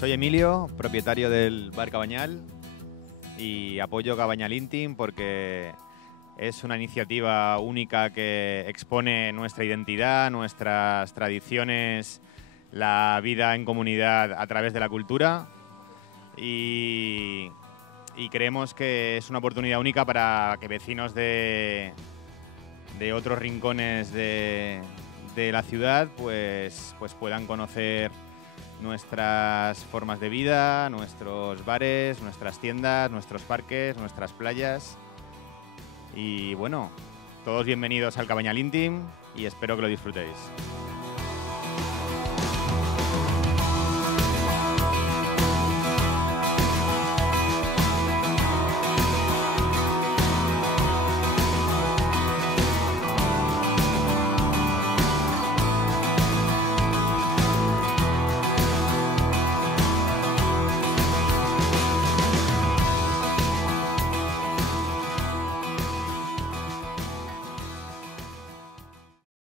Soy Emilio, propietario del Bar Cabanyal y apoyo Cabanyal Intim porque es una iniciativa única que expone nuestra identidad, nuestras tradiciones, la vida en comunidad a través de la cultura y creemos que es una oportunidad única para que vecinos de otros rincones de la ciudad pues puedan conocer nuestras formas de vida, nuestros bares, nuestras tiendas, nuestros parques, nuestras playas. Y bueno, todos bienvenidos al Cabanyal Intim y espero que lo disfrutéis.